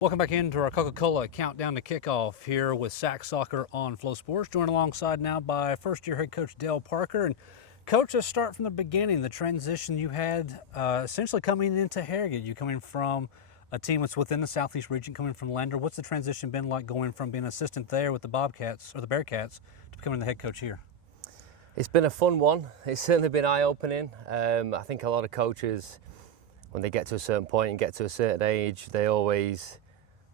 Welcome back into our Coca-Cola countdown to kickoff here with Sac Soccer on Flow Sports. Joined alongside now by first-year head coach Dale Parker. And coach, let's start from the beginning. The transition you had essentially coming into Harrogate. You coming from a team that's within the Southeast region, coming from Lander. What's the transition been like going from being an assistant there with the Bobcats or the Bearcats to becoming the head coach here? It's been a fun one. It's certainly been eye-opening. I think a lot of coaches, when they get to a certain point and get to a certain age, they always,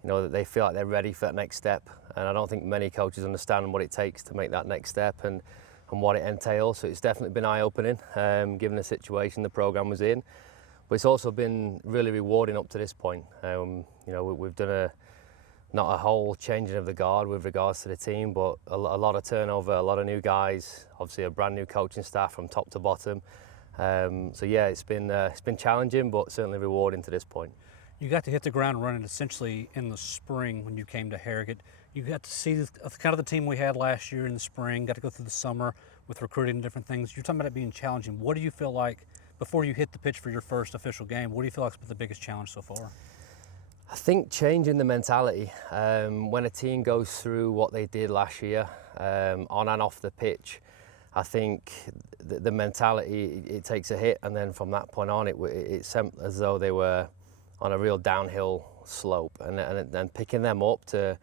that they feel like they're ready for that next step. And I don't think many coaches understand what it takes to make that next step and what it entails. So it's definitely been eye-opening, given the situation the programme was in. But it's also been really rewarding up to this point. We've done not a whole changing of the guard with regards to the team, but a lot of turnover, a lot of new guys, obviously a brand new coaching staff from top to bottom. It's been challenging, but certainly rewarding to this point. You got to hit the ground running essentially in the spring when you came to Harrogate. You got to see kind of the team we had last year in the spring, got to go through the summer with recruiting and different things. You're talking about it being challenging. What do you feel like, before you hit the pitch for your first official game, what do you feel like has been the biggest challenge so far? I think changing the mentality. When a team goes through what they did last year, on and off the pitch, I think the mentality, it takes a hit, and then from that point on, it seemed as though they were on a real downhill slope, and then picking them up to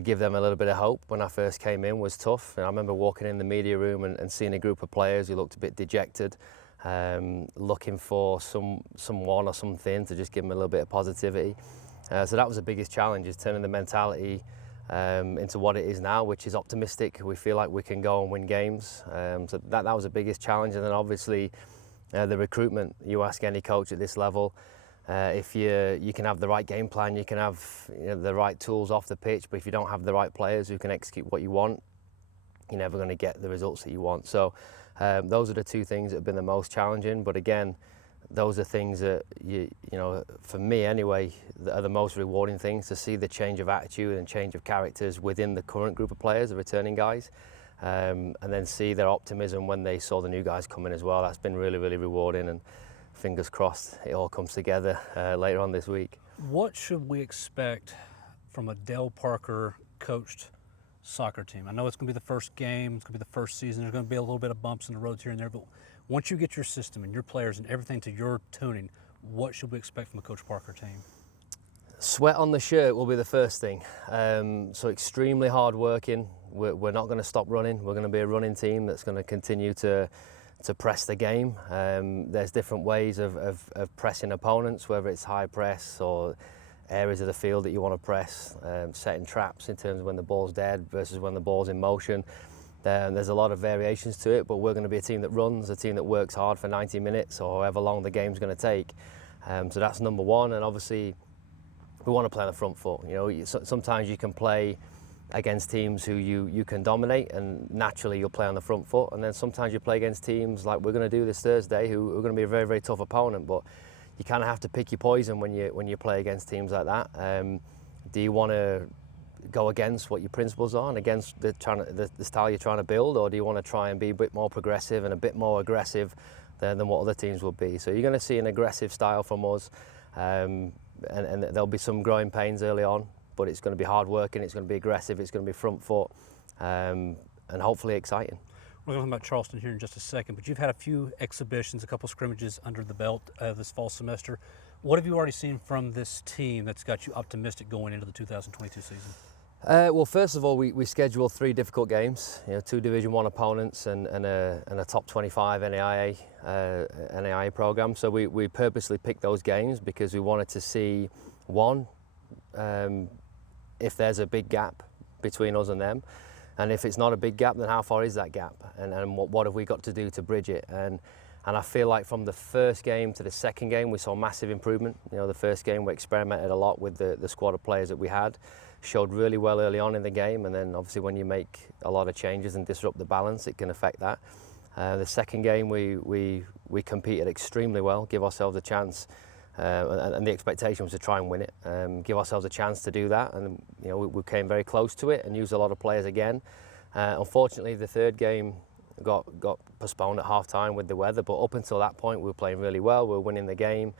give them a little bit of hope when I first came in was tough. And I remember walking in the media room and seeing a group of players who looked a bit dejected, looking for someone or something to just give them a little bit of positivity. So that was the biggest challenge, is turning the mentality into what it is now, which is optimistic. We feel like we can go and win games. So that was the biggest challenge. And then obviously the recruitment. You ask any coach at this level, if you can have the right game plan, you can have the right tools off the pitch, but if you don't have the right players who can execute what you want, you're never going to get the results that you want. So those are the two things that have been the most challenging. But again, those are things that for me anyway, are the most rewarding things, to see the change of attitude and change of characters within the current group of players, the returning guys, and then see their optimism when they saw the new guys come in as well. That's been really, really rewarding, and fingers crossed it all comes together later on this week. What should we expect from a Dale Parker coached soccer team? I know it's going to be the first game, it's going to be the first season, there's going to be a little bit of bumps in the roads here and there, but once you get your system and your players and everything to your tuning, what should we expect from a Coach Parker team? Sweat on the shirt will be the first thing. So extremely hard working. We're not going to stop running. We're going to be a running team that's going to continue to press the game. There's different ways of pressing opponents, whether it's high press or areas of the field that you want to press, setting traps in terms of when the ball's dead versus when the ball's in motion. There's a lot of variations to it, but we're going to be a team that runs, a team that works hard for 90 minutes or however long the game's going to take. So that's number one, and obviously we want to play on the front foot. Sometimes you can play against teams who you can dominate, and naturally you'll play on the front foot, and then sometimes you play against teams like we're going to do this Thursday, who are going to be a very, very tough opponent. But you kind of have to pick your poison when you play against teams like that. Do you want to go against what your principles are and against the style you're trying to build, or do you want to try and be a bit more progressive and a bit more aggressive than what other teams will be? So you're going to see an aggressive style from us, and there'll be some growing pains early on, but it's going to be hard working, it's going to be aggressive, it's going to be front foot, and hopefully exciting. We're going to talk about Charleston here in just a second, but you've had a few exhibitions, a couple scrimmages under the belt this fall semester. What have you already seen from this team that's got you optimistic going into the 2022 season? Well, first of all, we scheduled 3 difficult games. 2 Division 1 opponents and a top 25 NAIA program. So we purposely picked those games because we wanted to see, one, if there's a big gap between us and them, and if it's not a big gap, then how far is that gap, and what have we got to do to bridge it? And I feel like from the first game to the second game, we saw massive improvement. The first game we experimented a lot with the squad of players that we had, showed really well early on in the game, and then obviously when you make a lot of changes and disrupt the balance, it can affect that. The second game we competed extremely well, give ourselves a chance, and the expectation was to try and win it, give ourselves a chance to do that, and we came very close to it and used a lot of players again. Unfortunately, the third game got postponed at half time with the weather, but up until that point we were playing really well, we were winning the game,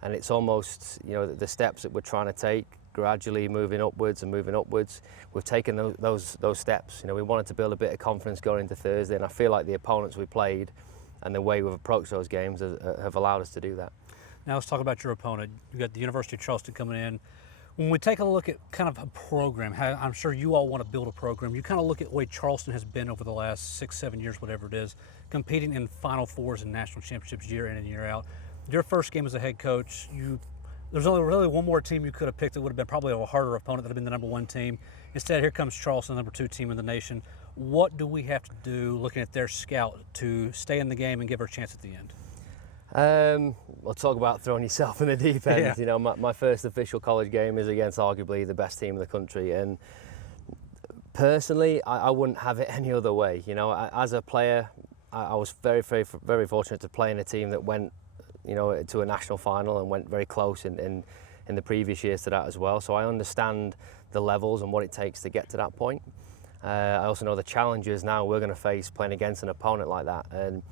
and it's almost the steps that we're trying to take gradually moving upwards and moving upwards. We've taken those steps. You know, we wanted to build a bit of confidence going into Thursday, and I feel like the opponents we played and the way we've approached those games have allowed us to do that. Now let's talk about your opponent. You've got the University of Charleston coming in. When we take a look at kind of a program, I'm sure you all want to build a program. You kind of look at the way Charleston has been over the last 6-7 years, whatever it is, competing in Final Fours and national championships year in and year out. Your first game as a head coach, there's only really one more team you could have picked that would have been probably a harder opponent that would have been the #1 team. Instead, here comes Charleston, the #2 team in the nation. What do we have to do, looking at their scout, to stay in the game and give her a chance at the end? We'll talk about throwing yourself in the deep end. Yeah. You know, my first official college game is against arguably the best team in the country, and personally, I wouldn't have it any other way. You know, as a player, I was very fortunate to play in a team that went, you know, to a national final and went very close in the previous years to that as well. So I understand the levels and what it takes to get to that point. I also know the challenges now we're going to face playing against an opponent like that. And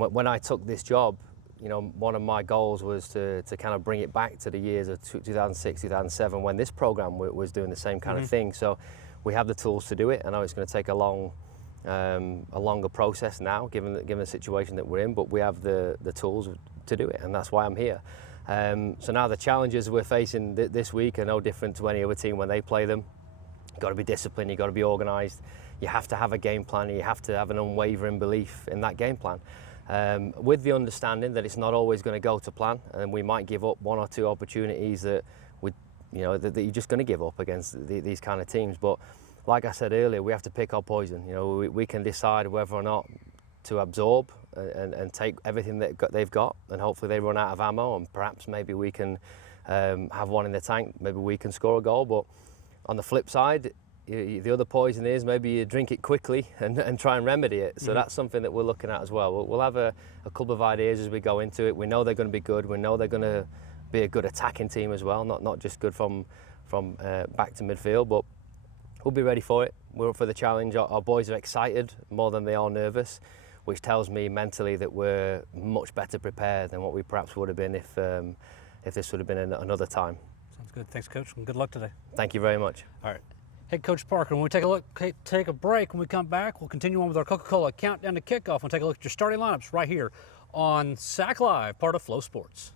when I took this job, you know, one of my goals was to kind of bring it back to the years of 2006, 2007, when this program was doing the same kind of thing. So we have the tools to do it. I know it's going to take a longer process now, given the situation that we're in, but we have the tools to do it, and that's why I'm here. So now the challenges we're facing this week are no different to any other team when they play them. You've got to be disciplined, you've got to be organised, you have to have a game plan, and you have to have an unwavering belief in that game plan. With the understanding that it's not always going to go to plan, and we might give up 1 or 2 opportunities that that you're just going to give up against these kind of teams. But like I said earlier, we have to pick our poison. You know, we can decide whether or not to absorb and take everything that they've got, and hopefully they run out of ammo, and perhaps maybe we can have one in the tank. Maybe we can score a goal. But on the flip side, the other poison is maybe you drink it quickly and try and remedy it. So that's something that we're looking at as well. We'll have a couple of ideas as we go into it. We know they're going to be good. We know they're going to be a good attacking team as well, not just good from back to midfield, but we'll be ready for it. We're up for the challenge. Our boys are excited more than they are nervous, which tells me mentally that we're much better prepared than what we perhaps would have been if this would have been another time. Sounds good. Thanks, Coach, and good luck today. Thank you very much. All right. Head Coach Parker, when we take a break, when we come back, we'll continue on with our Coca-Cola countdown to kickoff. We'll take a look at your starting lineups right here on SAC Live, part of Flow Sports.